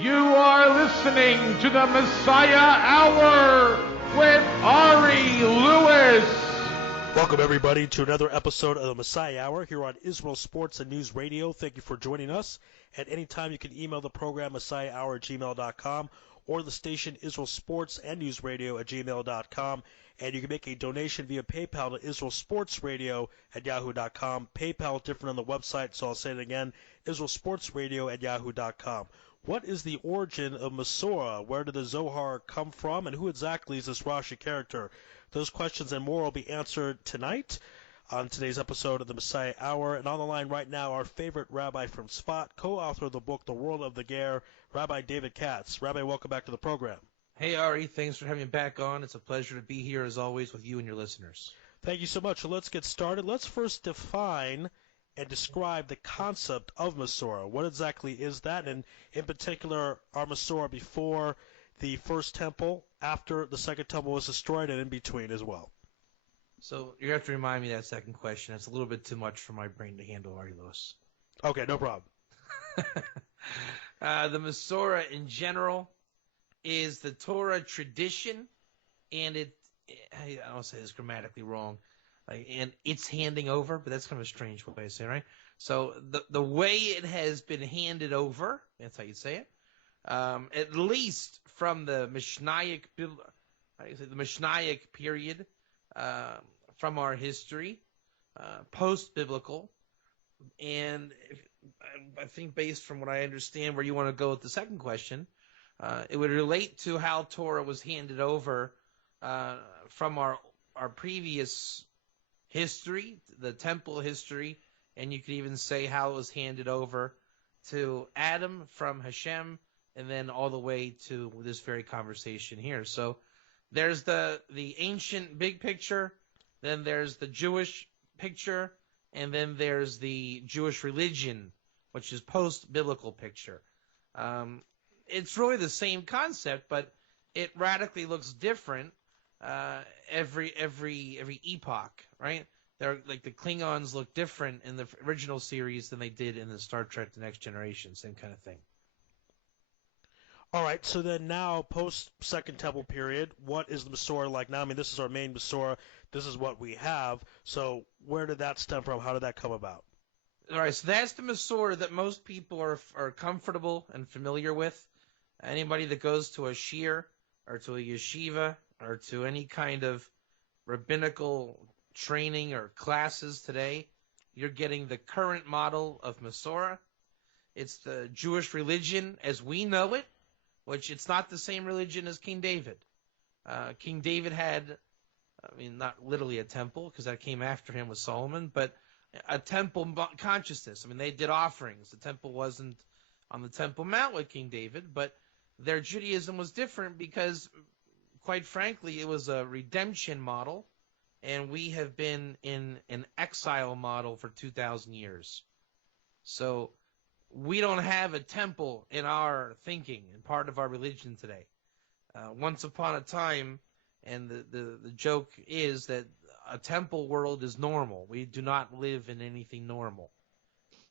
You are listening to the Messiah Hour with Ari Lewis. Welcome, everybody, to another episode of the Messiah Hour here on Israel Sports and News Radio. Thank you for joining us. At any time, you can email the program, messiahhour@gmail.com, or the station, Israel Sports and News Radio @gmail.com. And you can make a donation via PayPal to Israel Sports Radio @yahoo.com. PayPal different on the website, so I'll say it again, Israel Sports Radio @yahoo.com. What is the origin of Mesorah? Where did the Zohar come from? And who exactly is this Rashi character? Those questions and more will be answered tonight on today's episode of the Messiah Hour. And on the line right now, our favorite rabbi from Tzfat, co-author of the book, The World of the Ger, Rabbi David Katz. Rabbi, welcome back to the program. Hey, Ari. Thanks for having me back on. It's a pleasure to be here, as always, with you and your listeners. Thank you so much. So let's get started. Let's first define and describe the concept of Mesorah. What exactly is that? And in particular, our Mesorah before the first temple, after the second temple was destroyed, and in between as well. So you have to remind me of that second question. It's a little bit too much for my brain to handle, Ari Lewis. Okay, no problem. The Mesorah in general is the Torah tradition, and I don't say this grammatically wrong, and it's handing over, but that's kind of a strange way to say it, right? So the way it has been handed over, that's how you say it, at least from the Mishnaic period, from our history, post-biblical, and I think based from what I understand where you want to go with the second question, it would relate to how Torah was handed over from our previous history, the temple history, and you could even say how it was handed over to Adam from Hashem, and then all the way to this very conversation here. So there's the ancient big picture, then there's the Jewish picture, and then there's the Jewish religion, which is post-biblical picture. It's really the same concept, but it radically looks different every epoch, right? They're like the Klingons look different in the original series than they did in the Star Trek: The Next Generation, same kind of thing. All right, so then now, post-Second Temple period, what is the Mesorah like now? I mean, this is our main Mesorah. This is what we have. So where did that stem from? How did that come about? All right, so that's the Mesorah that most people are comfortable and familiar with. Anybody that goes to a shir or to a yeshiva or to any kind of rabbinical training or classes today, you're getting the current model of Mesorah. It's the Jewish religion as we know it, which it's not the same religion as King David. King David had, not literally a temple, because that came after him with Solomon, but a temple consciousness. They did offerings. The temple wasn't on the Temple Mount with King David, but their Judaism was different because, quite frankly, it was a redemption model, and we have been in an exile model for 2,000 years. So we don't have a temple in our thinking and part of our religion today. Once upon a time, and the joke is that a temple world is normal. We do not live in anything normal.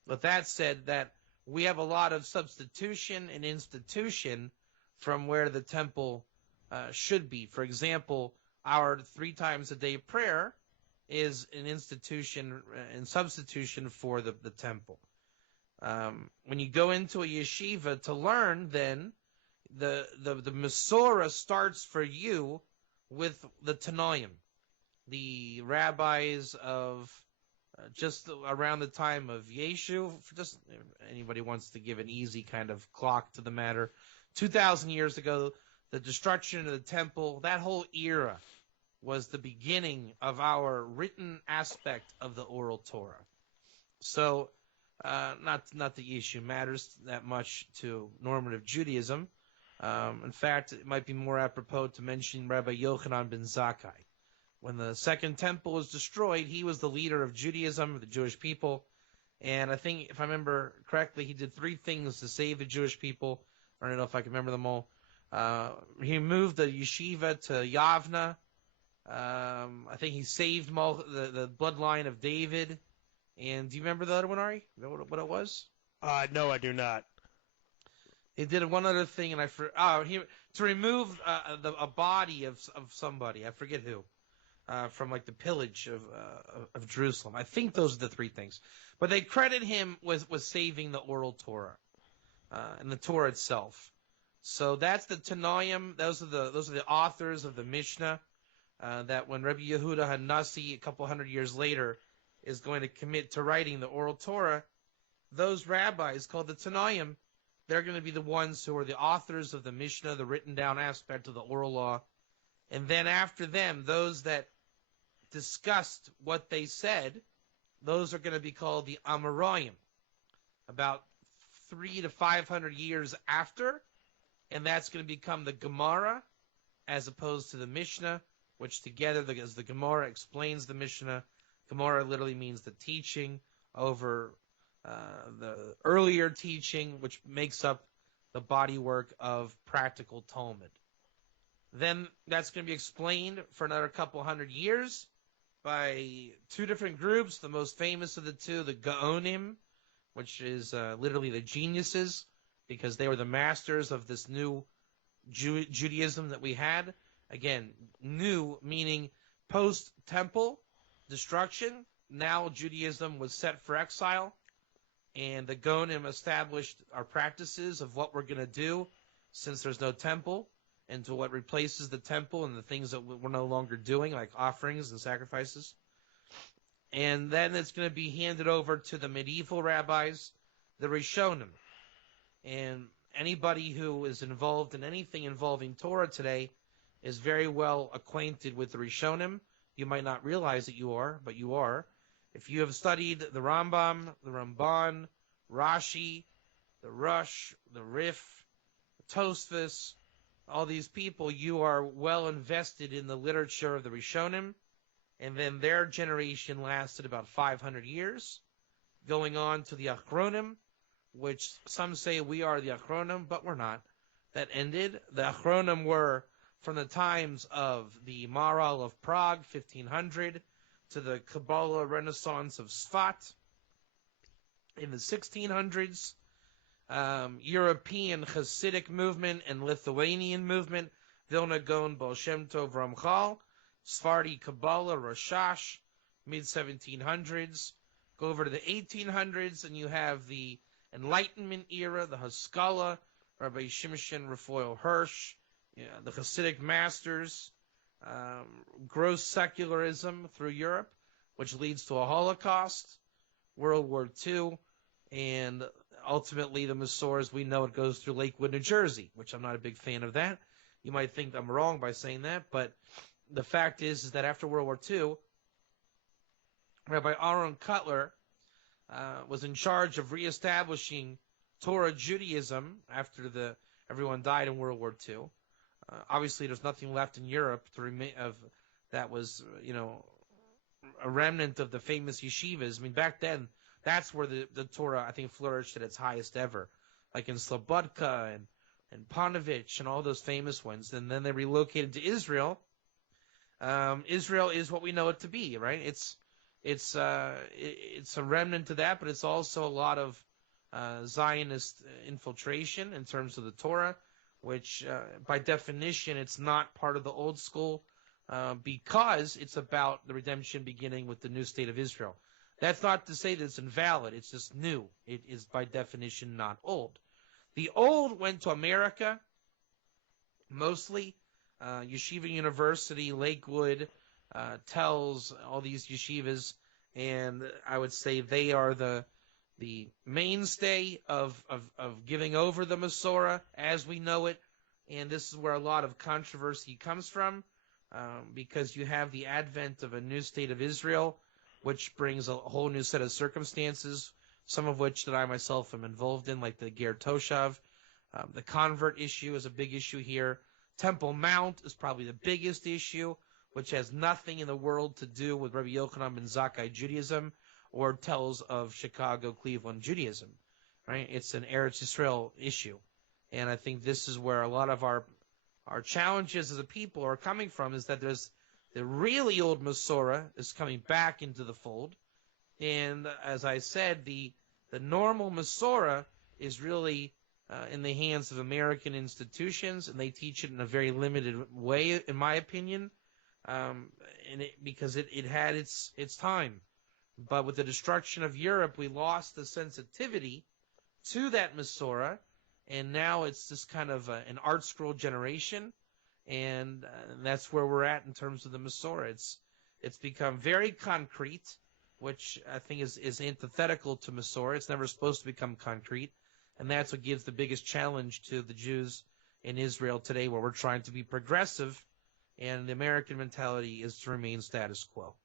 With that said, that we have a lot of substitution and institution from where the temple should be. For example, our 3 times a day prayer is an institution and substitution for the temple. When you go into a yeshiva to learn, then the Mesorah starts for you with the Tanoim, the rabbis of just around the time of Yeshu. Just anybody wants to give an easy kind of clock to the matter. 2,000 years ago, the destruction of the temple, that whole era was the beginning of our written aspect of the oral Torah. So, not the issue matters that much to normative Judaism. In fact, it might be more apropos to mention Rabbi Yochanan ben Zakkai. When the second temple was destroyed, he was the leader of Judaism, of the Jewish people. And I think, if I remember correctly, he did 3 things to save the Jewish people. I don't know if I can remember them all. He moved the yeshiva to Yavna. I think he saved the bloodline of David. And do you remember the other one, Ari? You know what it was? No, I do not. He did one other thing, and to remove a body of somebody. I forget who. From like the pillage of Jerusalem. I think those are the three things. But they credit him with saving the oral Torah and the Torah itself. So that's the Tanoim. Those are the authors of the Mishnah. That when Rabbi Yehuda Hanassi a couple hundred years later is going to commit to writing the oral Torah, those rabbis called the Tanoim, they're going to be the ones who are the authors of the Mishnah, the written down aspect of the oral law. And then after them, those that discussed what they said, those are going to be called the Amoraim, about 300 to 500 years after, and that's going to become the Gemara, as opposed to the Mishnah, which together, as the Gemara explains the Mishnah, Gemara literally means the teaching over the earlier teaching, which makes up the bodywork of practical Talmud. Then that's going to be explained for another couple hundred years by two different groups. The most famous of the two, the Gaonim, which is literally the geniuses, because they were the masters of this new Judaism that we had. Again, new meaning post-temple destruction. Now Judaism was set for exile, and the Gaonim established our practices of what we're going to do since there's no temple, and to what replaces the temple and the things that we're no longer doing, like offerings and sacrifices. And then it's going to be handed over to the medieval rabbis, the Rishonim. And anybody who is involved in anything involving Torah today is very well acquainted with the Rishonim. You might not realize that you are, but you are. If you have studied the Rambam, the Ramban, Rashi, the Rush, the Rif, the Tosfos, all these people, you are well invested in the literature of the Rishonim, and then their generation lasted about 500 years, going on to the Achronim, which some say we are the Achronim, but we're not. That ended. The Achronim were from the times of the Maharal of Prague, 1500, to the Kabbalah Renaissance of Sfat in the 1600s. European Hasidic movement and Lithuanian movement, Vilna Gaon, Baal Shem Tov, Ramchal, Sephardi Kabbalah, Rashash, mid-1700s. Go over to the 1800s, and you have the Enlightenment era, the Haskalah, Rabbi Shimshon Raphael Hirsch, the Hasidic masters, gross secularism through Europe, which leads to a Holocaust, World War II, and ultimately the Mesorah, as we know, it goes through Lakewood, New Jersey, which I'm not a big fan of that. You might think I'm wrong by saying that, but the fact is that after World War II, Rabbi Aaron Cutler was in charge of reestablishing Torah Judaism after everyone died in World War II. Obviously, there's nothing left in Europe that was, a remnant of the famous yeshivas. I mean, back then, that's where the Torah, I think, flourished at its highest ever, like in Slobodka and Panovich and all those famous ones. And then they relocated to Israel. Israel is what we know it to be, right? It's a remnant of that, but it's also a lot of Zionist infiltration in terms of the Torah, which by definition it's not part of the old school because it's about the redemption beginning with the new state of Israel. That's not to say that it's invalid. It's just new. It is by definition not old. The old went to America, mostly. Yeshiva University, Lakewood, Tells, all these yeshivas, and I would say they are the mainstay of giving over the Mesorah as we know it, and this is where a lot of controversy comes from, because you have the advent of a new state of Israel, which brings a whole new set of circumstances, some of which that I myself am involved in, like the Ger Toshav. The convert issue is a big issue here. Temple Mount is probably the biggest issue, which has nothing in the world to do with Rabbi Yochanan ben Zakkai Judaism or Tells of Chicago, Cleveland Judaism. Right? It's an Eretz Yisrael issue. And I think this is where a lot of our challenges as a people are coming from, is that there's the really old Mesorah is coming back into the fold. And as I said, the normal Mesorah is really in the hands of American institutions, and they teach it in a very limited way, in my opinion, because it had its time. But with the destruction of Europe, we lost the sensitivity to that Mesorah, and now it's just kind of an art scroll generation, and that's where we're at in terms of the Mesorah. It's become very concrete, which I think is antithetical to Mesorah. It's never supposed to become concrete, and that's what gives the biggest challenge to the Jews in Israel today, where we're trying to be progressive, and the American mentality is to remain status quo.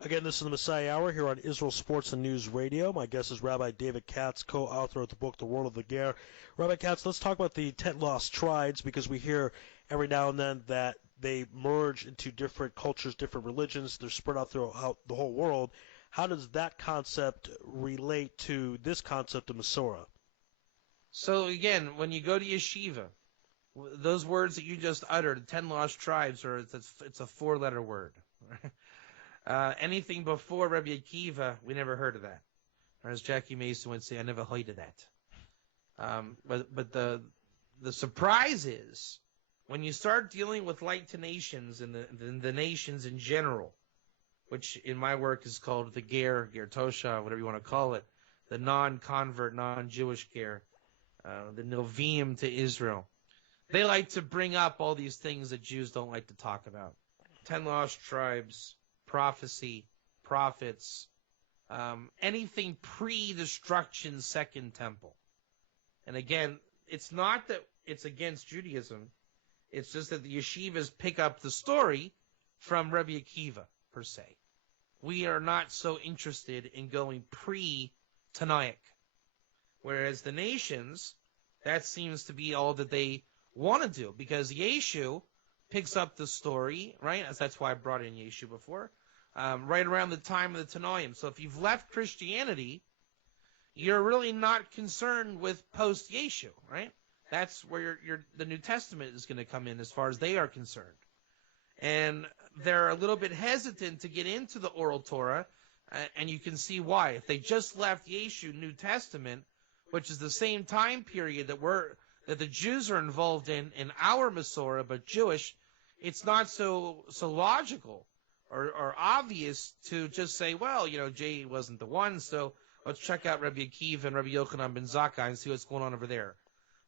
Again, this is the Messiah Hour here on Israel Sports and News Radio. My guest is Rabbi David Katz, co-author of the book The World of the Ger. Rabbi Katz, let's talk about the 10 lost tribes, because we hear every now and then that they merge into different cultures, different religions. They're spread out throughout the whole world. How does that concept relate to this concept of Mesorah? So again, when you go to yeshiva, those words that you just uttered, 10 lost tribes, it's a 4-letter word. Anything before Rabbi Akiva, we never heard of that. Or as Jackie Mason would say, I never heard of that. But the surprise is, when you start dealing with light to nations and the nations in general, which in my work is called the Ger Tosha, whatever you want to call it, the non-convert, non-Jewish Ger, the Novim to Israel, they like to bring up all these things that Jews don't like to talk about. 10 lost tribes, prophecy, prophets, anything pre-destruction Second Temple. And again, it's not that it's against Judaism. It's just that the yeshivas pick up the story from Rabbi Akiva, per se. We are not so interested in going pre-Tanaic. Whereas the nations, that seems to be all that they want to do, because Yeshu picks up the story, right? That's why I brought in Yeshu before, right around the time of the Tanoim. So if you've left Christianity, you're really not concerned with post-Yeshu, right? That's where the New Testament is going to come in as far as they are concerned. And they're a little bit hesitant to get into the oral Torah, and you can see why. If they just left Yeshu, New Testament, which is the same time period that the Jews are involved in our Mesorah, but Jewish, it's not so logical or obvious to just say, well, Jay wasn't the one, so let's check out Rabbi Akiva and Rabbi Yochanan ben Zakkai and see what's going on over there.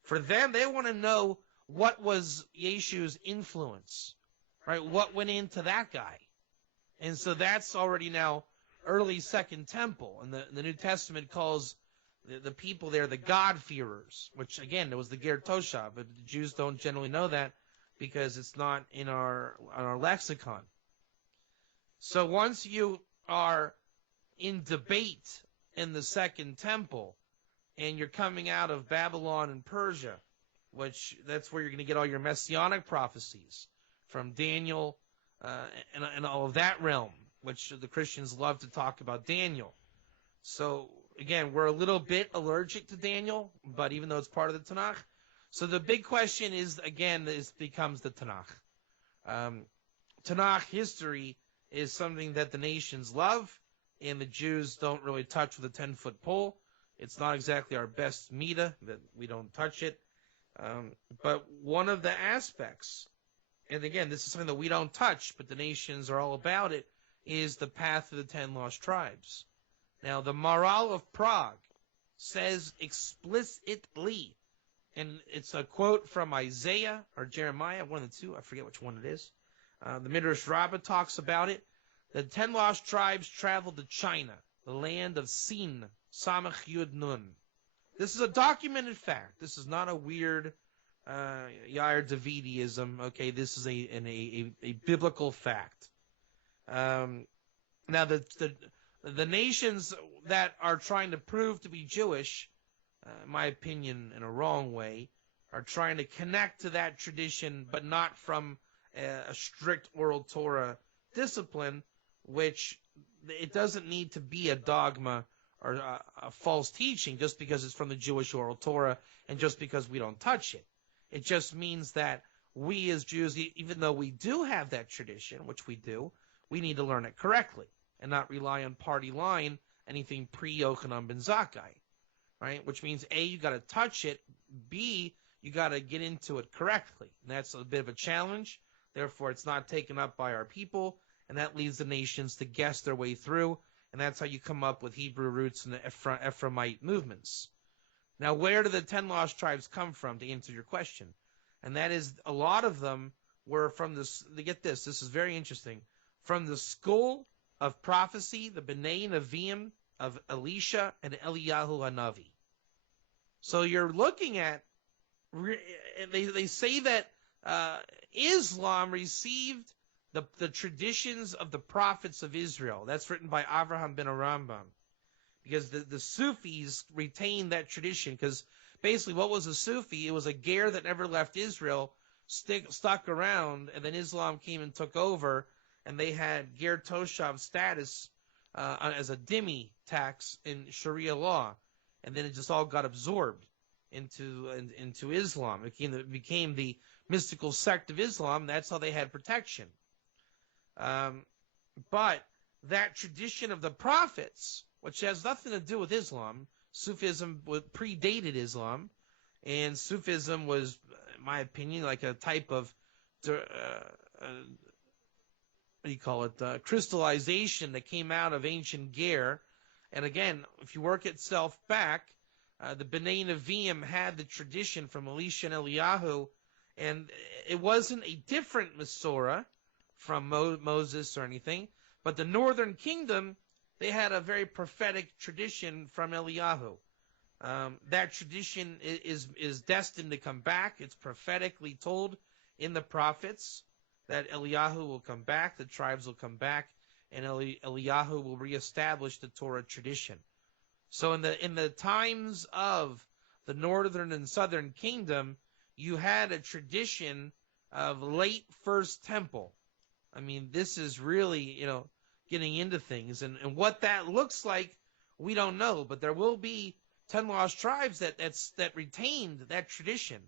For them, they want to know what was Yeshu's influence, right? What went into that guy? And so that's already now early Second Temple, and the New Testament calls the people there the God-fearers, which, again, it was the Ger Tosha, but the Jews don't generally know that because it's not in our lexicon. So once you are in debate in the Second Temple, and you're coming out of Babylon and Persia, which that's where you're going to get all your messianic prophecies from Daniel and all of that realm, which the Christians love to talk about Daniel. So again, we're a little bit allergic to Daniel, but even though it's part of the Tanakh. So the big question is, again, becomes the Tanakh. Tanakh history is something that the nations love, and the Jews don't really touch with a 10-foot pole. It's not exactly our best midah, that we don't touch it. But one of the aspects, and again, this is something that we don't touch, but the nations are all about it, is the path of the 10 lost tribes. Now, the Maharal of Prague says explicitly, and it's a quote from Isaiah or Jeremiah, one of the two, I forget which one it is. The Midrash Rabbah talks about it. The 10 lost tribes traveled to China, the land of Sin, Samach Yud Nun. This is a documented fact. This is not a weird Yair Davidiism. Okay, this is a biblical fact. Now, the nations that are trying to prove to be Jewish, in my opinion, in a wrong way, are trying to connect to that tradition, but not from a strict oral Torah discipline, which it doesn't need to be a dogma or a false teaching just because it's from the Jewish oral Torah and just because we don't touch it. It just means that we as Jews, even though we do have that tradition, which we do, we need to learn it correctly and not rely on party line, anything pre-Yochanan ben Zakkai, right? Which means, A, you got to touch it, B, you got to get into it correctly. And that's a bit of a challenge. Therefore, it's not taken up by our people, and that leads the nations to guess their way through, and that's how you come up with Hebrew roots and the Ephraimite movements. Now, where do the 10 lost tribes come from, to answer your question? And that is, a lot of them were from this, get this is very interesting, from the school of prophecy, the B'nai Nevi'im of Elisha and Eliyahu Hanavi. So you're looking at, they say that Islam received the traditions of the prophets of Israel. That's written by Avraham ben Arambam. Because the Sufis retained that tradition. Because basically what was a Sufi? It was a ger that never left Israel, stuck around, and then Islam came and took over, and they had ger toshav status as a dhimmi tax in Sharia law. And then it just all got absorbed into Islam. It became the mystical sect of Islam. That's how they had protection. But that tradition of the prophets, which has nothing to do with Islam, Sufism predated Islam, and Sufism was, in my opinion, like a type of crystallization that came out of ancient ger. And again, if you work itself back, the B'nai Nevi'im had the tradition from Elisha and Eliyahu, and it wasn't a different Mesorah from Moses or anything, but the northern kingdom, they had a very prophetic tradition from Eliyahu. That tradition is destined to come back. It's prophetically told in the prophets that Eliyahu will come back, the tribes will come back, and Eliyahu will reestablish the Torah tradition. So in the times of the northern and southern kingdom, you had a tradition of late first temple. I mean, this is really, getting into things. And what that looks like, we don't know. But there will be 10 lost tribes that retained that tradition.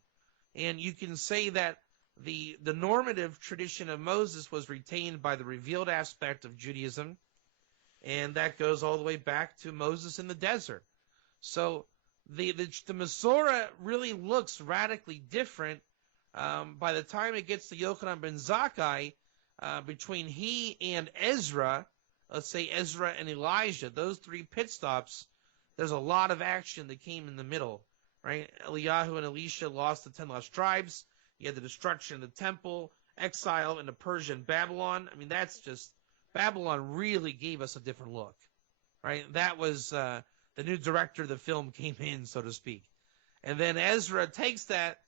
And you can say that the normative tradition of Moses was retained by the revealed aspect of Judaism. And that goes all the way back to Moses in the desert. So the Mesorah really looks radically different by the time it gets to Yochanan ben Zakkai. Between he and Ezra, let's say Ezra and Elijah, those three pit stops, there's a lot of action that came in the middle, right? Eliyahu and Elisha lost the 10 lost tribes. You had the destruction of the temple, exile into Persia and Babylon. I mean, that's just, Babylon really gave us a different look, right? That was the new director of the film came in, so to speak. And then Ezra takes that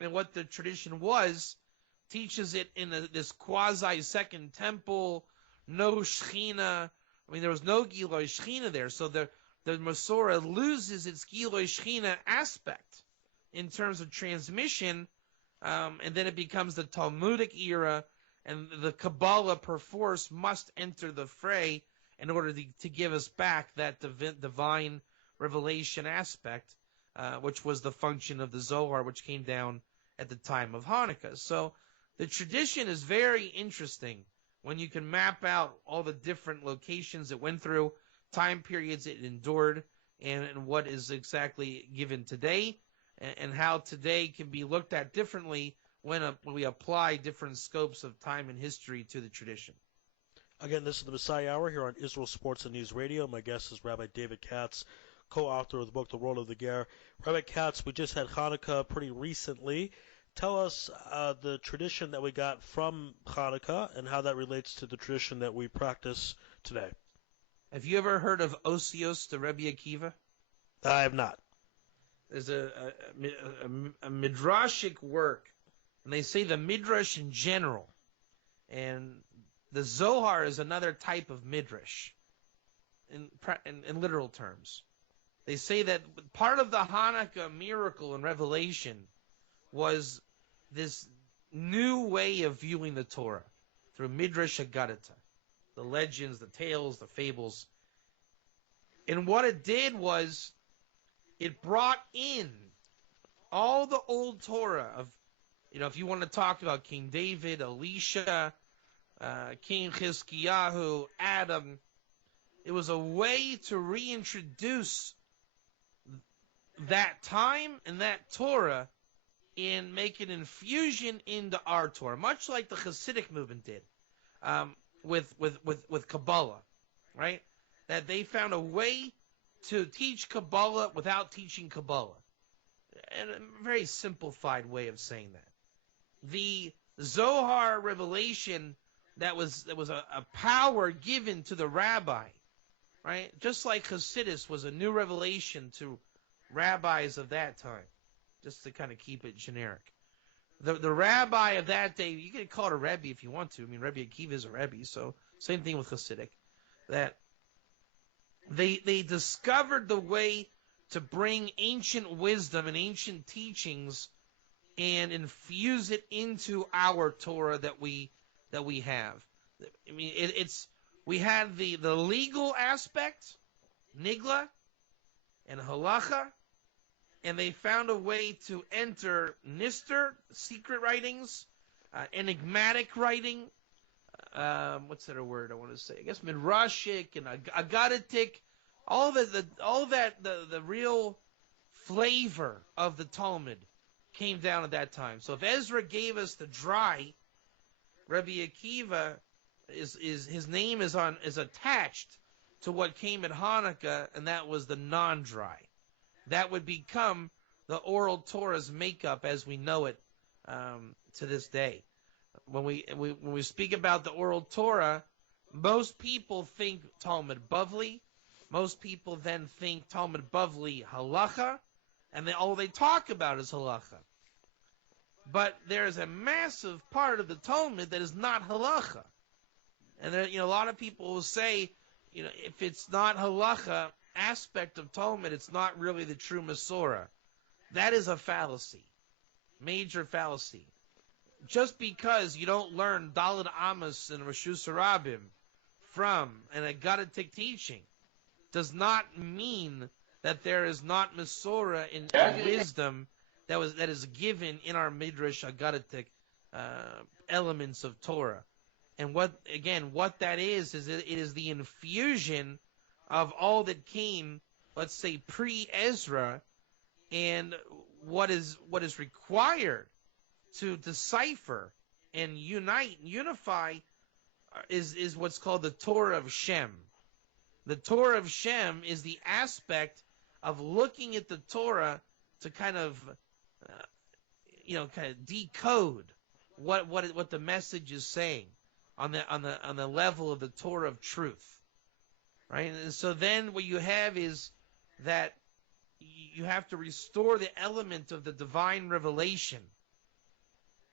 and what the tradition was, teaches it in this quasi-second temple, no Shechina. I mean, there was no Giloi Shechina there. So the Mesorah loses its Giloi Shechina aspect in terms of transmission, and then it becomes the Talmudic era, and the Kabbalah perforce must enter the fray in order to give us back that divine revelation aspect, which was the function of the Zohar, which came down at the time of Hanukkah. So the tradition is very interesting when you can map out all the different locations it went through, time periods it endured, and what is exactly given today, and how today can be looked at differently when we apply different scopes of time and history to the tradition. Again, this is the Messiah Hour here on Israel Sports and News Radio. My guest is Rabbi David Katz, co-author of the book The World of the Ger. Rabbi Katz, we just had Hanukkah pretty recently. Tell us the tradition that we got from Hanukkah and how that relates to the tradition that we practice today. Have you ever heard of Osios the Rebbe Akiva? I have not. There's a midrashic work, and they say the midrash in general, and the Zohar is another type of midrash in literal terms. They say that part of the Hanukkah miracle and revelation was this new way of viewing the Torah through Midrash Haggadah, the legends, the tales, the fables. And what it did was it brought in all the old Torah of, if you want to talk about King David, Elisha, King Chizkiyahu, Adam, it was a way to reintroduce that time and that Torah and make an infusion into our Torah, much like the Hasidic movement did with Kabbalah, right? That they found a way to teach Kabbalah without teaching Kabbalah. And a very simplified way of saying that. The Zohar revelation that was a power given to the rabbi, right? Just like Hasidus was a new revelation to rabbis of that time, just to kind of keep it generic. The rabbi of that day, you can call it a Rebbe if you want to. I mean, Rebbe Akiva is a Rebbe, so same thing with Hasidic. That they discovered the way to bring ancient wisdom and ancient teachings and infuse it into our Torah that we have. I mean, we had the legal aspect, nigla, and halacha, and they found a way to enter nister, secret writings, enigmatic writing. What's that a word I want to say? I guess midrashic and agaditic. All that the real flavor of the Talmud came down at that time. So if Ezra gave us the dry, Rabbi Akiva his name is attached to what came at Hanukkah, and that was the non-dry. That would become the oral Torah's makeup as we know it to this day. When we speak about the oral Torah, most people think Talmud Bavli. Most people then think Talmud Bavli halacha, and all they talk about is halacha. But there is a massive part of the Talmud that is not halacha. And there, a lot of people will say, if it's not halacha aspect of Talmud, it's not really the true Mesorah. That is a fallacy, major fallacy. Just because you don't learn Daled Amos and Reshus Harabim from an agaditic teaching does not mean that there is not Mesorah in wisdom that is given in our Midrash agaditic elements of Torah. And what that is it is the infusion of all that came, let's say, pre-Ezra, and what is required to decipher and unify is what's called the Torah of Shem. The Torah of Shem is the aspect of looking at the Torah to kind of decode what the message is saying on the level of the Torah of truth, right? And so then what you have is that you have to restore the element of the divine revelation,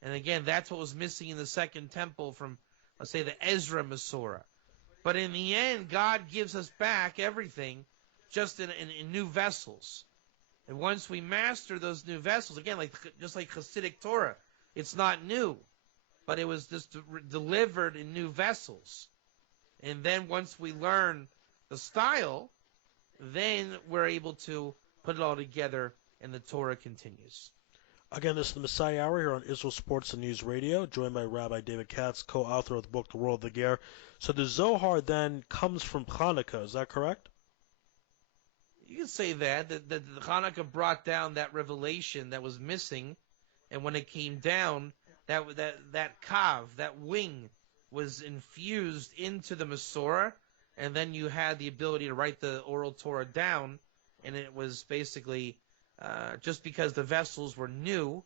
and again, that's what was missing in the Second Temple from, let's say, the Ezra Mesorah. But in the end, God gives us back everything, just in new vessels. And once we master those new vessels, again, just like Hasidic Torah, it's not new, but it was just delivered in new vessels. And then once we learn the style, then we're able to put it all together, and the Torah continues. Again, this is the Messiah Hour here on Israel Sports and News Radio, joined by Rabbi David Katz, co-author of the book The World of the Ger. So the Zohar then comes from Hanukkah, is that correct? You can say that Hanukkah brought down that revelation that was missing, and when it came down, that kav, that wing, was infused into the Mesorah, and then you had the ability to write the oral Torah down, and it was basically just because the vessels were new,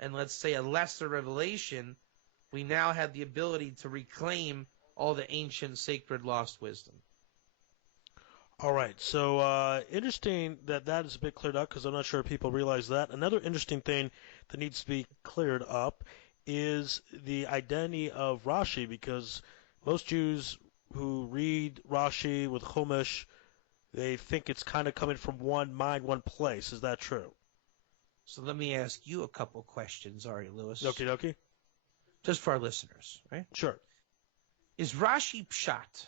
and let's say a lesser revelation, we now have the ability to reclaim all the ancient sacred lost wisdom. All right, so interesting that is a bit cleared up, because I'm not sure if people realize that. Another interesting thing that needs to be cleared up is the identity of Rashi, because most Jews who read Rashi with Chumash, they think it's kind of coming from one mind, one place. Is that true? So let me ask you a couple questions, Ari Lewis. Okie dokie. Just for our listeners, right? Sure. Is Rashi pshat?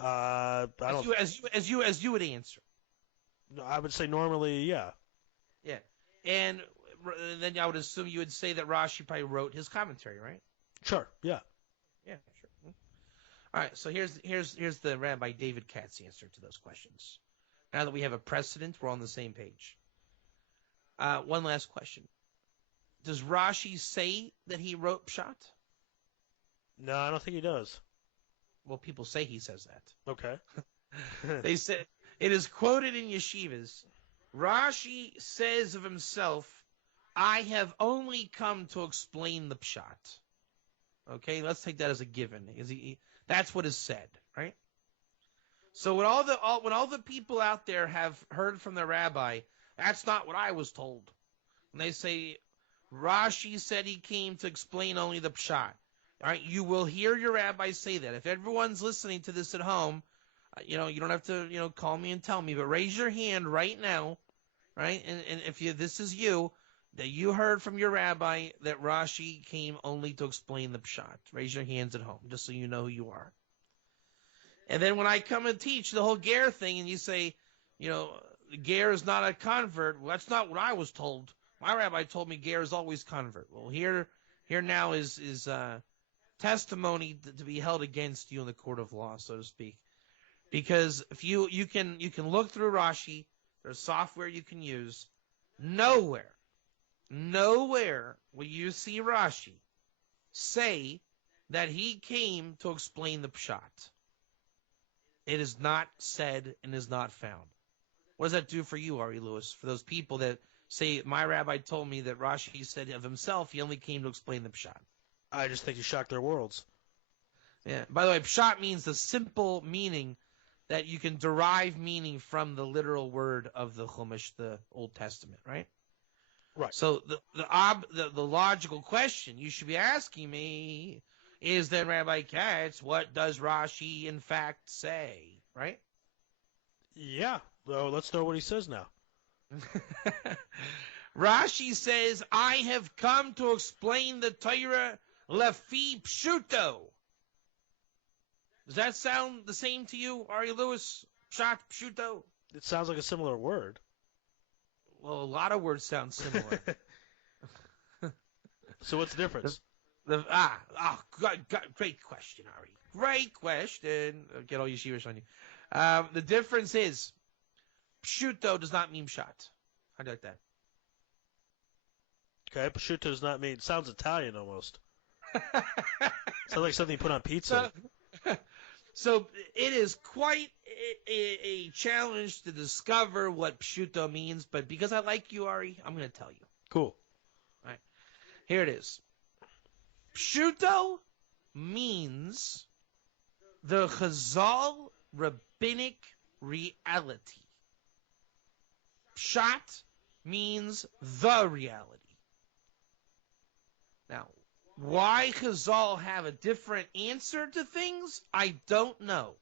I don't. As you would answer. No, I would say normally, yeah. Yeah, and then I would assume you would say that Rashi probably wrote his commentary, right? Sure. Yeah. Yeah, sure. All right, so here's the Rabbi David Katz answer to those questions. Now that we have a precedent, we're on the same page. One last question. Does Rashi say that he wrote Pshat? No, I don't think he does. Well, people say he says that. Okay. They said it is quoted in yeshivas. Rashi says of himself, "I have only come to explain the Pshat." Okay, let's take that as a given. That's what is said, right? So when all the people out there have heard from the rabbi, that's not what I was told. And they say, Rashi said he came to explain only the Pshat. All right, you will hear your rabbi say that. If everyone's listening to this at home, you don't have to, call me and tell me, but raise your hand right now, right? And if this is you, that you heard from your rabbi that Rashi came only to explain the Pshat. Raise your hands at home, just so you know who you are. And then when I come and teach the whole Ger thing, and you say, Ger is not a convert, well, that's not what I was told. My rabbi told me Ger is always convert. Well, here now is testimony to be held against you in the court of law, so to speak. Because if you can look through Rashi, there's software you can use. Nowhere will you see Rashi say that he came to explain the Pshat. It is not said and is not found. What does that do for you, Ari Lewis? For those people that say, my rabbi told me that Rashi said of himself he only came to explain the Pshat. I just think you shocked their worlds. Yeah. By the way, Pshat means the simple meaning that you can derive meaning from the literal word of the Chumash, the Old Testament, right? Right. So the logical question you should be asking me is then, Rabbi Katz, what does Rashi in fact say, right? Yeah. Well, let's know what he says now. Rashi says, I have come to explain the Torah lefi pshuto. Does that sound the same to you, Ari Lewis? Pshat, pshuto? It sounds like a similar word. Well, a lot of words sound similar. So what's the difference? Great question, Ari. Great question. Get all yeshivas on you. The difference is, pshuto does not mean pshat. How do you like that? Okay, pshuto does not mean. It sounds Italian almost. Sounds like something you put on pizza. So it is quite a challenge to discover what pshuto means, but because I like you, Ari, I'm going to tell you. Cool. All right. Here it is. Pshuto means the Chazal rabbinic reality. Pshat means the reality. Now, why Chazal have a different answer to things, I don't know.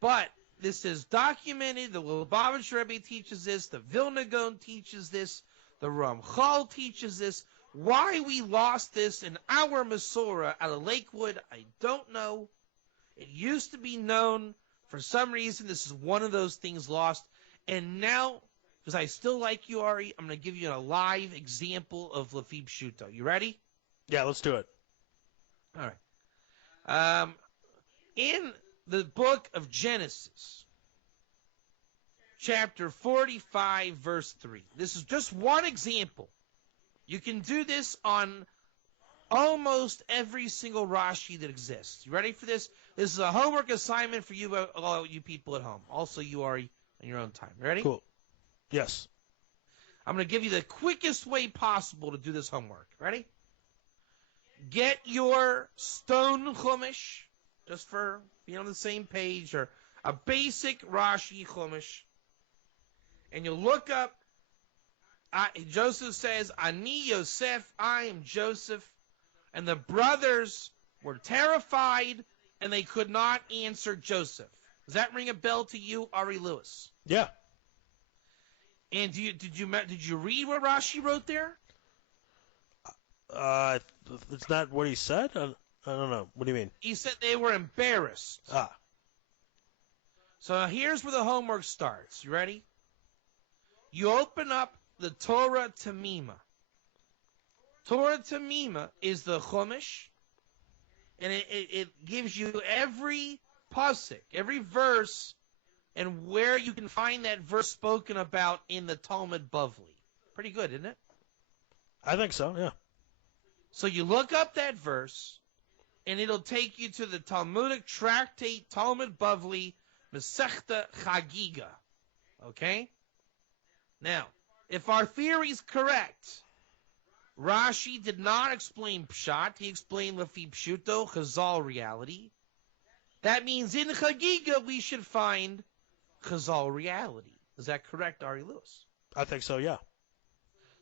But this is documented. The Lubavitch Rebbe teaches this. The Vilna Gaon teaches this. The Ramchal teaches this. Why we lost this in our Mesorah out of Lakewood, I don't know. It used to be known. For some reason, this is one of those things lost. And now, because I still like you, Ari, I'm going to give you a live example of Lefi Pshuto. You ready? Yeah, let's do it. All right. In the book of Genesis, chapter 45, verse 3. This is just one example. You can do this on almost every single Rashi that exists. You ready for this? This is a homework assignment for you, all you people at home. Also, you are in your own time. You ready? Cool. Yes. I'm going to give you the quickest way possible to do this homework. Ready? Get your stone chumash, just for being on the same page, or a basic Rashi chumash, and you'll look up. Joseph says, "Ani Yosef, I am Joseph," and the brothers were terrified, and they could not answer Joseph. Does that ring a bell to you, Ari Lewis? Yeah. And did you read what Rashi wrote there? It's not what he said? I don't know. What do you mean? He said they were embarrassed. So here's where the homework starts. You ready? You open up the Torah Tamima. Torah Tamima is the Chumash, and it gives you every pasuk, every verse, and where you can find that verse spoken about in the Talmud Bavli. Pretty good, isn't it? I think so, yeah. So you look up that verse, and it'll take you to the Talmudic tractate Talmud Bavli Masechta Chagiga. Okay? Now, if our theory's correct, Rashi did not explain Pshat. He explained Lefi Pshuto, Chazal reality. That means in Chagiga we should find Chazal reality. Is that correct, Ari Lewis? I think so, yeah.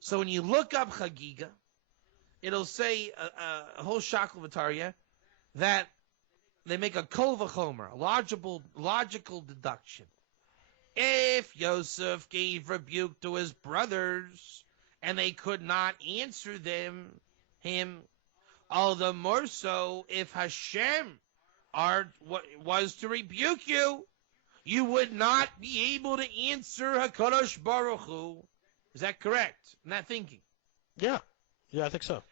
So when you look up Chagiga, it'll say a whole shackle v'tarya that they make a kol v'chomer, a logical deduction. If Yosef gave rebuke to his brothers and they could not answer him, all the more so if Hashem was to rebuke you, you would not be able to answer HaKadosh Baruch Hu. Is that correct? I'm not thinking. Yeah. Yeah, I think so.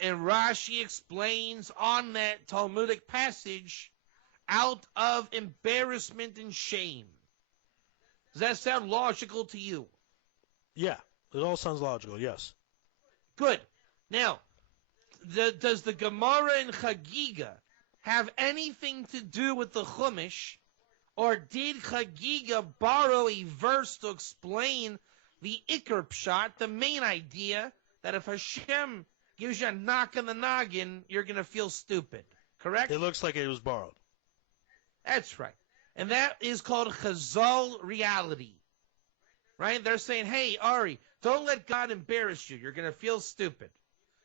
And Rashi explains on that Talmudic passage out of embarrassment and shame. Does that sound logical to you? Yeah, it all sounds logical, yes. Good. Now, does the Gemara in Chagiga have anything to do with the Chumash, or did Chagiga borrow a verse to explain the Iker Pshat, the main idea that if Hashem gives you a knock on the noggin, you're going to feel stupid? Correct? It looks like it was borrowed. That's right. And that is called Chazal reality. Right? They're saying, hey, Ari, don't let God embarrass you. You're going to feel stupid.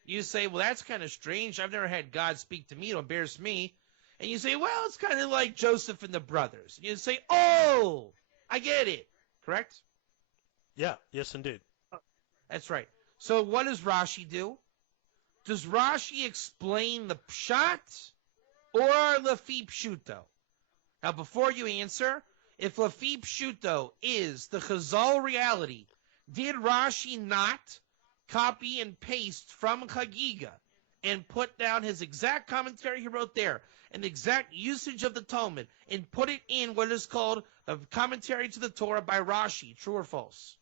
You say, well, that's kind of strange. I've never had God speak to me to embarrass me. And you say, well, it's kind of like Joseph and the brothers. And you say, oh, I get it. Correct? Yeah, yes, indeed. That's right. So what does Rashi do? Does Rashi explain the Pshat or Lefi Pshuto? Now, before you answer, if Lefi Pshuto is the Chazal reality, did Rashi not copy and paste from Chagiga and put down his exact commentary he wrote there and the exact usage of the Talmud and put it in what is called a commentary to the Torah by Rashi? True or false?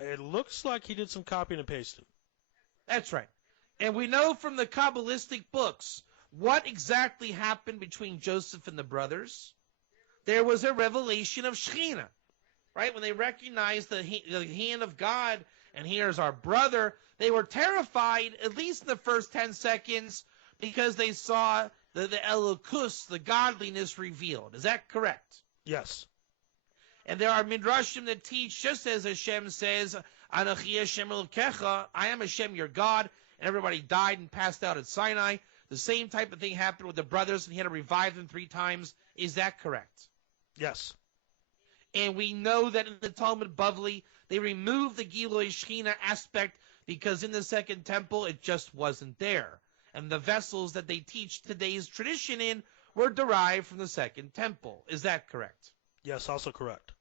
It looks like he did some copying and pasting. That's right. And we know from the Kabbalistic books what exactly happened between Joseph and the brothers. There was a revelation of Shekhinah, right? When they recognized the hand of God, and here's our brother, they were terrified, at least in the first 10 seconds, because they saw the Elokus, the godliness revealed. Is that correct? Yes. And there are midrashim that teach, just as Hashem says, Anochi Hashem Elokecha, I am Hashem your God, and everybody died and passed out at Sinai. The same type of thing happened with the brothers, and he had to revive them 3 times. Is that correct? Yes. And we know that in the Talmud Bavli, they removed the Giloi Shechina aspect because in the Second Temple, it just wasn't there. And the vessels that they teach today's tradition in were derived from the Second Temple. Is that correct? Yes, also correct.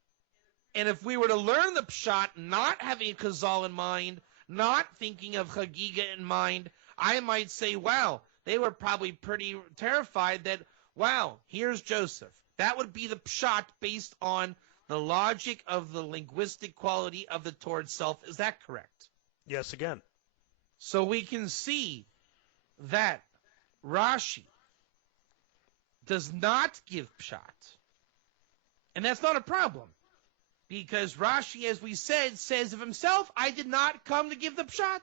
And if we were to learn the Pshat, not having Chazal in mind, not thinking of Chagiga in mind, I might say, wow, they were probably pretty terrified that, wow, here's Joseph. That would be the Pshat based on the logic of the linguistic quality of the Torah itself. Is that correct? Yes, again. So we can see that Rashi does not give Pshat. And that's not a problem. Because Rashi, as we said, says of himself, I did not come to give the Pshat.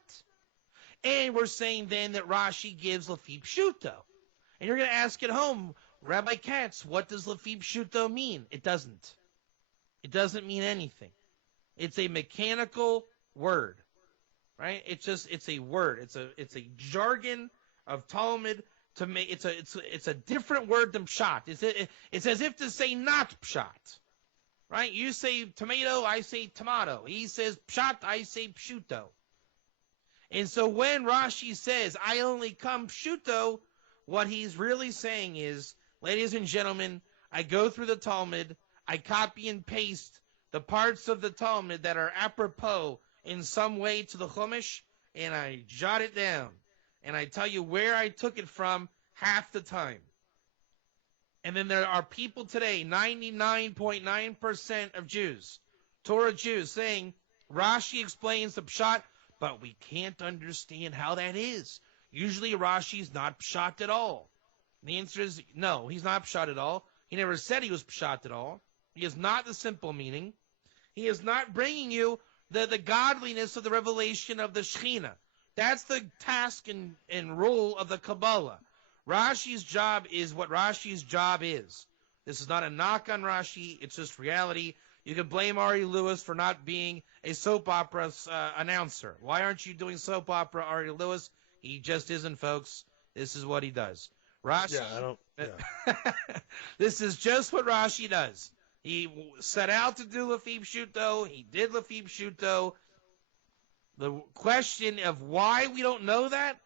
And we're saying then that Rashi gives Lefi Pshuto. And you're going to ask at home, Rabbi Katz, what does Lefi Pshuto mean? It doesn't. It doesn't mean anything. It's a mechanical word, right? It's a word. It's a jargon of Talmud to make. It's a different word than Pshat. It's as if to say not Pshat, right? You say tomato, I say tomato. He says Pshat, I say Pshuto. And so when Rashi says, I only come Pshuto, what he's really saying is, ladies and gentlemen, I go through the Talmud, I copy and paste the parts of the Talmud that are apropos in some way to the Chumash, and I jot it down. And I tell you where I took it from half the time. And then there are people today, 99.9% of Jews, Torah Jews, saying, Rashi explains the pshat, but we can't understand how that is. Usually Rashi's not pshat at all. The answer is no, he's not pshat at all. He never said he was pshat at all. He is not the simple meaning. He is not bringing you the godliness of the revelation of the Shekhinah. That's the task and role of the Kabbalah. Rashi's job is what Rashi's job is. This is not a knock on Rashi. It's just reality. You can blame Ari Lewis for not being a soap opera announcer. Why aren't you doing soap opera, Ari Lewis? He just isn't, folks. This is what he does. Rashi. Yeah, I don't. Yeah. This is just what Rashi does. He set out to do Lafib Shuto. He did Lafib Shuto. The question of why we don't know that,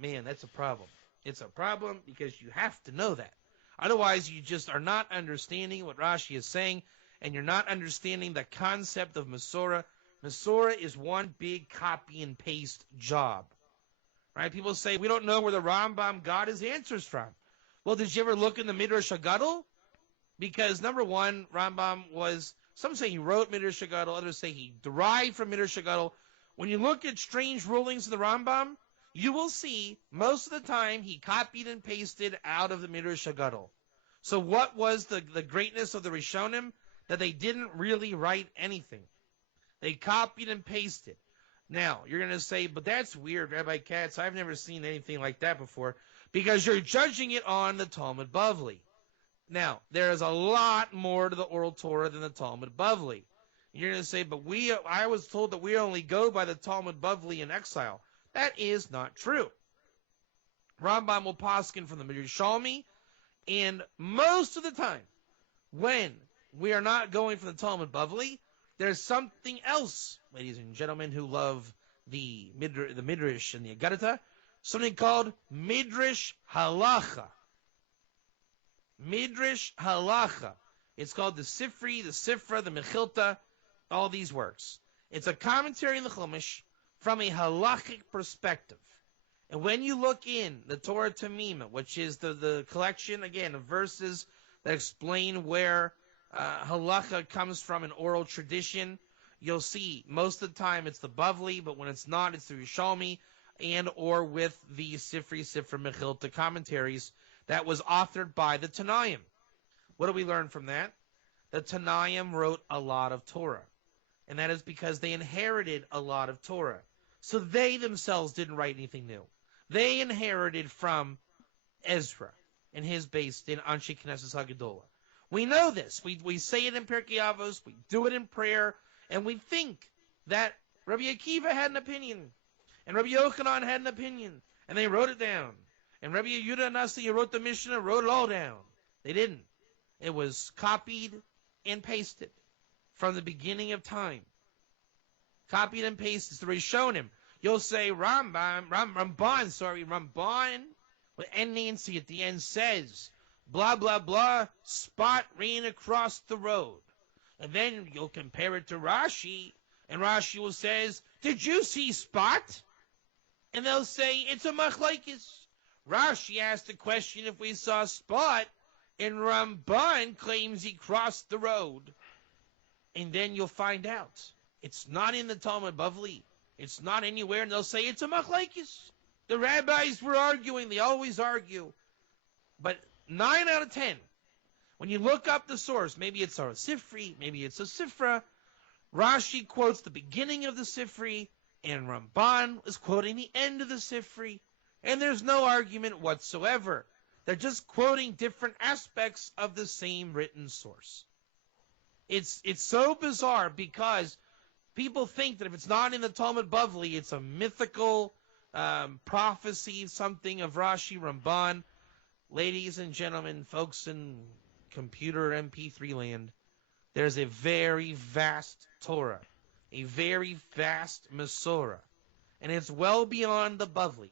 man, that's a problem. It's a problem because you have to know that. Otherwise, you just are not understanding what Rashi is saying, and you're not understanding the concept of Mesorah. Mesorah is one big copy and paste job. Right? People say, we don't know where the Rambam got his answers from. Well, did you ever look in the Midrash HaGadol? Because, number one, Rambam was, some say he wrote Midrash HaGadol, others say he derived from Midrash HaGadol. When you look at strange rulings of the Rambam, you will see most of the time he copied and pasted out of the Midrash HaGadol. So what was the greatness of the Rishonim? That they didn't really write anything. They copied and pasted. Now, you're going to say, but that's weird, Rabbi Katz. I've never seen anything like that before. Because you're judging it on the Talmud Bavli. Now, there is a lot more to the Oral Torah than the Talmud Bavli. You're going to say, but I was told that we only go by the Talmud Bavli in exile. That is not true. Rambam will paskin from the Yerushalmi, and most of the time, when we are not going from the Talmud Bavli, there's something else, ladies and gentlemen who love the Midrash and the Agadata, something called Midrash Halacha. Midrash Halacha. It's called the Sifri, the Sifra, the Mechilta, all these works. It's a commentary in the Chumash from a halachic perspective. And when you look in the Torah Tamima, which is the collection, again, of verses that explain where halacha comes from an oral tradition, you'll see most of the time it's the Bavli, but when it's not, it's the Rishalmi, and or with the Sifri, Sifra, Mechilta commentaries that was authored by the Tanaim. What do we learn from that? The Tanaim wrote a lot of Torah. And that is because they inherited a lot of Torah. So they themselves didn't write anything new. They inherited from Ezra and his based in Anshe Knesset Haggadolah. We know this. We say it in Pirkei Avos. We do it in prayer. And we think that Rabbi Akiva had an opinion. And Rabbi Yochanan had an opinion. And they wrote it down. And Rabbi Yehuda Nasi, who wrote the Mishnah, wrote it all down. They didn't. It was copied and pasted from the beginning of time. Copied and pasted. It's the Rishonim. You'll say Ramban, with N Nancy at the end says, blah, blah, blah, Spot ran across the road. And then you'll compare it to Rashi, and Rashi will says, did you see Spot? And they'll say, it's a machlokes. Rashi asked the question if we saw Spot, and Ramban claims he crossed the road. And then you'll find out. It's not in the Talmud Bavli. It's not anywhere, and they'll say it's a machlokes. The rabbis were arguing. They always argue. But 9 out of 10, when you look up the source, maybe it's a Sifri, maybe it's a Sifra, Rashi quotes the beginning of the Sifri, and Ramban is quoting the end of the Sifri, and there's no argument whatsoever. They're just quoting different aspects of the same written source. It's so bizarre because people think that if it's not in the Talmud Bavli, it's a mythical prophecy, something of Rashi, Ramban. Ladies and gentlemen, folks in computer MP3 land, there's a very vast Torah, a very vast Mesorah, and it's well beyond the Bavli.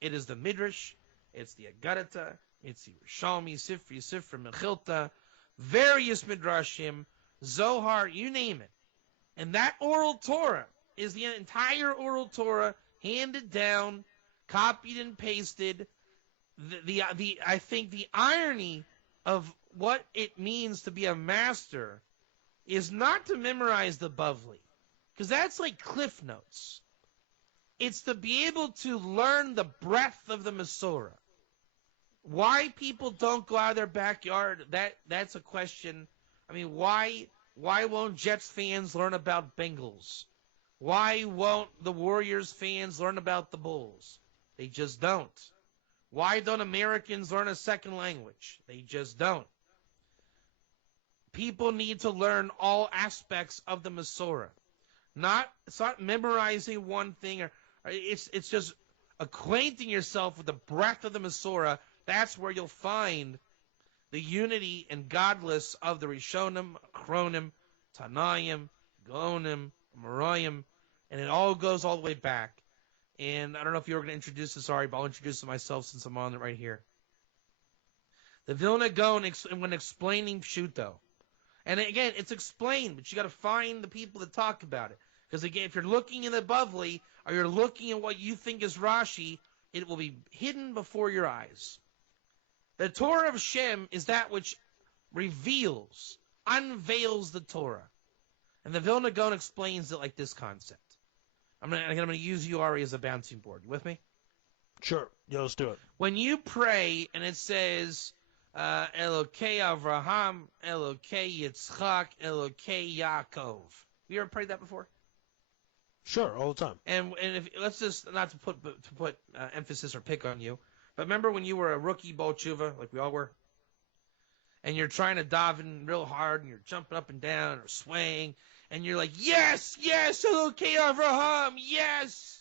It is the Midrash, it's the Agadata, it's the Rishalmi, Sifri, Sifra, Mechilta, various Midrashim, Zohar, you name it. And that oral Torah is the entire oral Torah handed down, copied and pasted. I think the irony of what it means to be a master is not to memorize the Bavli. because that's like Cliff Notes. It's to be able to learn the breadth of the Mesorah. Why people don't go out of their backyard, that's a question. I mean, why won't Jets fans learn about Bengals? Why won't the Warriors fans learn about the Bulls? They just don't. Why don't Americans learn a second language? They just don't. People need to learn all aspects of the Mesorah. It's not memorizing one thing, or it's just acquainting yourself with the breadth of the Mesorah. That's where you'll find the unity and godless of the Rishonim, Achronim, Tanaim, Gaonim, Amoraim, and it all goes all the way back. And I don't know if you were going to introduce this, sorry, but I'll introduce it myself since I'm on it right here. The Vilna Gaon, when explaining Pshuto. And again, it's explained, but you got to find the people that talk about it. Because again, if you're looking in the Bavli, or you're looking at what you think is Rashi, it will be hidden before your eyes. The Torah of Shem is that which reveals, unveils the Torah. And the Vilna Gaon explains it like this concept. I'm going to use you, Ari, as a bouncing board. You with me? Sure. Yeah, let's do it. When you pray and it says, Elokei Avraham, Elokei Yitzchak, Elokei Yaakov. You ever prayed that before? Sure, all the time. And if let's just not to put emphasis or pick on you, but remember when you were a rookie Bal Tshuva, like we all were, and you're trying to daven real hard, and you're jumping up and down or swaying, and you're like, yes, Elokei Avraham, yes,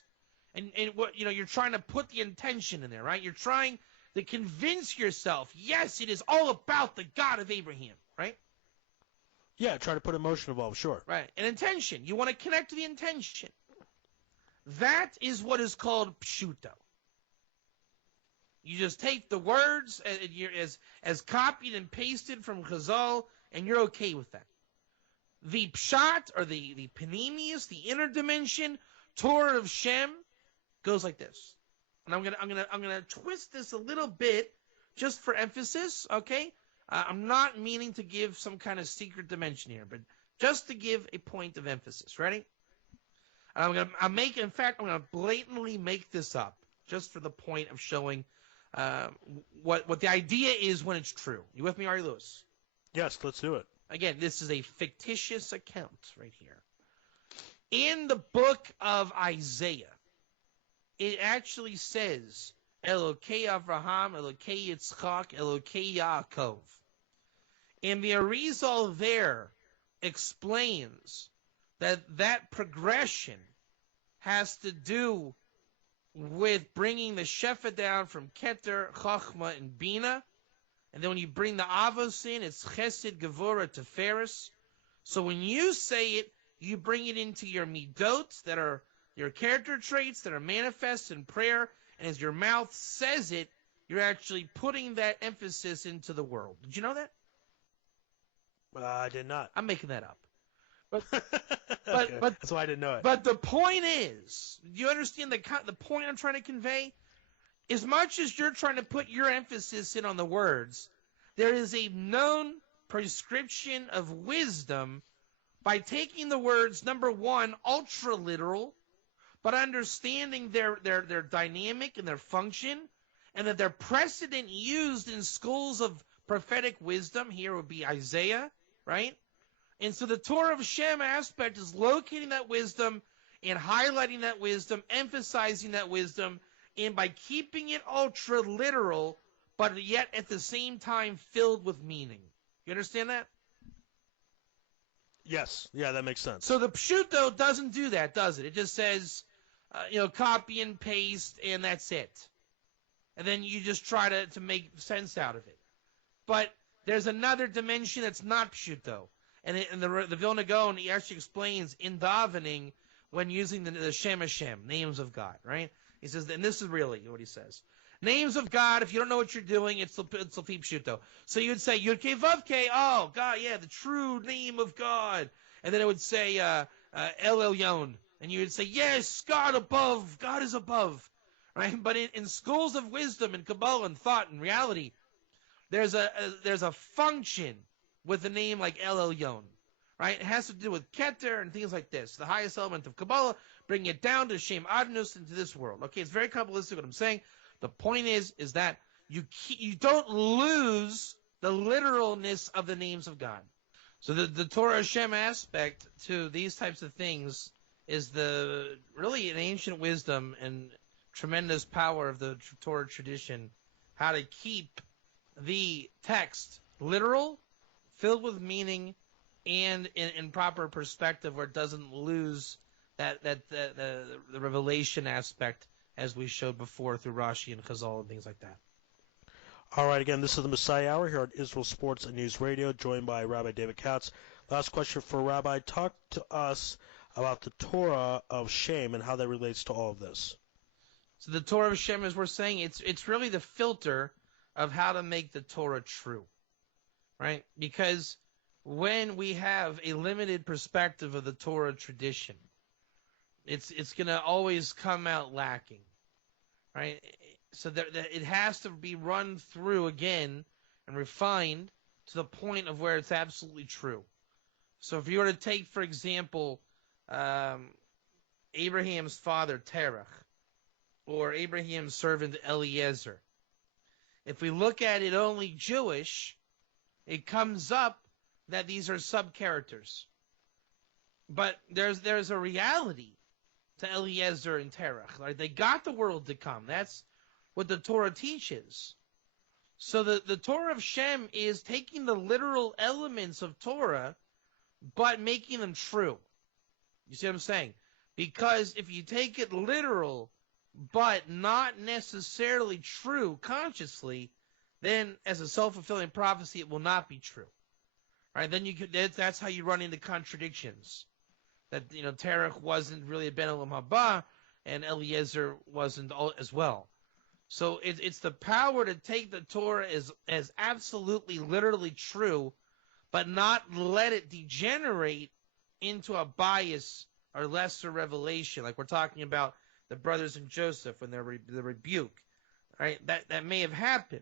and what you're trying to put the intention in there, right? You're trying to convince yourself, yes, it is all about the God of Abraham, right? Yeah, try to put emotion involved, sure. Right, an intention. You want to connect to the intention. That is what is called pshuto. You just take the words as copied and pasted from Chazal, and you're okay with that. The pshat, or the panemius, the inner dimension, Torah of Shem, goes like this. And I'm gonna twist this a little bit just for emphasis, okay? I'm not meaning to give some kind of secret dimension here, but just to give a point of emphasis. Ready? I'm gonna blatantly make this up just for the point of showing what the idea is when it's true. You with me, Ari Lewis? Yes, let's do it. Again, this is a fictitious account right here. In the book of Isaiah, it actually says, Elokei Avraham, Elokei Yitzchak, Elokei Yaakov. And the Arizal there explains that progression has to do with bringing the Shefa down from Keter, Chachma, and Bina. And then when you bring the Avos in, it's Chesed, Gevurah, Teferis. So when you say it, you bring it into your Midot, that are your character traits that are manifest in prayer. And as your mouth says it, you're actually putting that emphasis into the world. Did you know that? I did not. I'm making that up. Okay. But that's why I didn't know it. But the point is, do you understand the point I'm trying to convey? As much as you're trying to put your emphasis in on the words, there is a known prescription of wisdom by taking the words, number one, ultra literal, but understanding their dynamic and their function, and that they're precedent used in schools of prophetic wisdom. Here would be Isaiah, right? And so the Torah of Shem aspect is locating that wisdom and highlighting that wisdom, emphasizing that wisdom, and by keeping it ultra literal, but yet at the same time filled with meaning. You understand that? Yes. Yeah, that makes sense. So the Pshuto doesn't do that, does it? It just says, copy and paste, and that's it. And then you just try to make sense out of it. But there's another dimension that's not Pshuto. And the Vilna Gaon, he actually explains in davening when using the Shem Hashem, names of God, right? He says, and this is really what he says. Names of God, if you don't know what you're doing, it's L'fi Pshuto. So you would say, Yud-Kei Vav-Kei, oh, God, yeah, the true name of God. And then it would say, El Elyon. And you would say, yes, God above, God is above. Right? But in schools of wisdom and Kabbalah and thought and reality, there's a function with a name like El Elyon. right? It has to do with Keter and things like this. The highest element of Kabbalah, bringing it down to Shem Adnus into this world. Okay, it's very Kabbalistic what I'm saying. The point is that you don't lose the literalness of the names of God. So the Torah of Shem aspect to these types of things is really an ancient wisdom and tremendous power of the Torah tradition, how to keep the text literal, filled with meaning, and in proper perspective where it doesn't lose the revelation aspect as we showed before through Rashi and Chazal and things like that. All right, again, this is the Messiah Hour here on Israel Sports and News Radio, joined by Rabbi David Katz. Last question for Rabbi. Talk to us about the Torah of Shem and how that relates to all of this. So the Torah of Shem, as we're saying, it's really the filter of how to make the Torah true, right? Because when we have a limited perspective of the Torah tradition, it's going to always come out lacking, right? So that it has to be run through again and refined to the point of where it's absolutely true. So if you were to take, for example, Abraham's father Terach, or Abraham's servant Eliezer, if we look at it only Jewish, it comes up that these are sub-characters. But there's a reality to Eliezer and Terach. Like, they got the world to come. That's what the Torah teaches. So the Torah of Shem is taking the literal elements of Torah, but making them true. You see what I'm saying? Because if you take it literal, but not necessarily true consciously, then as a self-fulfilling prophecy, it will not be true. Right? Then that's how you run into contradictions. That, Terach wasn't really a Ben Elam Haba, and Eliezer wasn't as well. So it's the power to take the Torah as absolutely, literally true, but not let it degenerate into a bias or lesser revelation, like we're talking about the brothers and Joseph when the rebuke, right? That may have happened,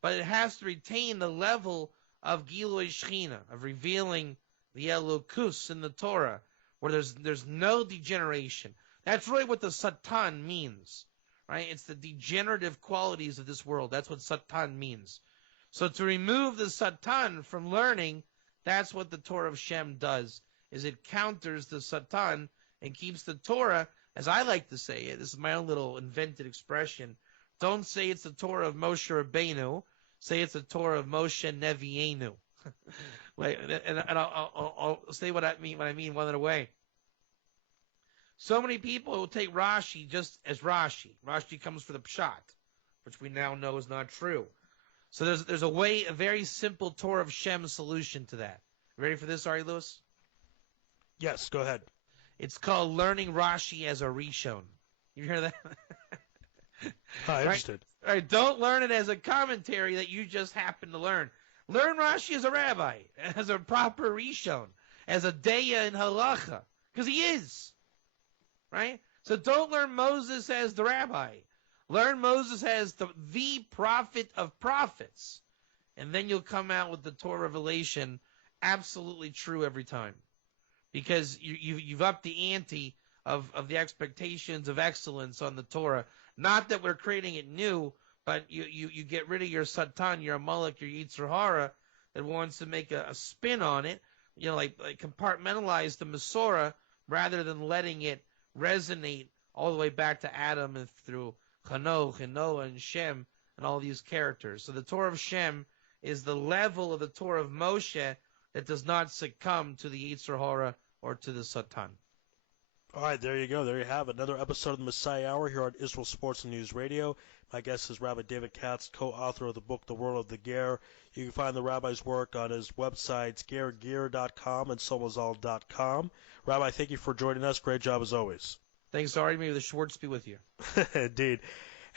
but it has to retain the level of Gilui Shechina, of revealing the Elokus in the Torah, where there's no degeneration. That's really what the Satan means. Right? It's the degenerative qualities of this world. That's what Satan means. So to remove the Satan from learning, that's what the Torah of Shem does, is it counters the Satan and keeps the Torah, as I like to say it, this is my own little invented expression, don't say it's the Torah of Moshe Rabbeinu, say it's the Torah of Moshe Nevienu. and I'll say what I mean one other way. So many people will take Rashi just as Rashi. Rashi comes for the pshat, which we now know is not true. So there's a very simple Torah of Shem solution to that. Ready for this, Ari Lewis? Yes, go ahead. It's called learning Rashi as a Rishon. You hear that? I'm interested. All right, don't learn it as a commentary that you just happen to learn. Learn Rashi as a rabbi, as a proper Rishon, as a Deya in Halacha, because he is. Right? So don't learn Moses as the rabbi. Learn Moses as the prophet of prophets. And then you'll come out with the Torah revelation absolutely true every time. Because you've upped the ante of the expectations of excellence on the Torah. Not that we're creating it new, but you get rid of your Satan, your Amalek, your Yetzer Hara that wants to make a spin on it. Like compartmentalize the Mesorah rather than letting it resonate all the way back to Adam and through Hanoch and Noah and Shem and all these characters. So the Torah of Shem is the level of the Torah of Moshe that does not succumb to the Yetzer Hara or to the Satan. All right, there you go. There you have it. Another episode of the Messiah Hour here on Israel Sports and News Radio. My guest is Rabbi David Katz, co-author of the book The World of the Ger. You can find the rabbi's work on his websites, gergear.com and somazal.com. Rabbi, thank you for joining us. Great job as always. Thanks, Ari. May the Schwartz be with you. Indeed.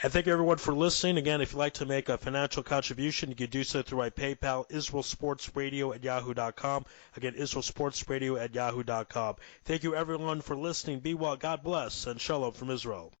And thank you, everyone, for listening. Again, if you'd like to make a financial contribution, you can do so through my PayPal, IsraelSportsRadio@yahoo.com. Again, IsraelSportsRadio@yahoo.com. Thank you, everyone, for listening. Be well. God bless, and shalom from Israel.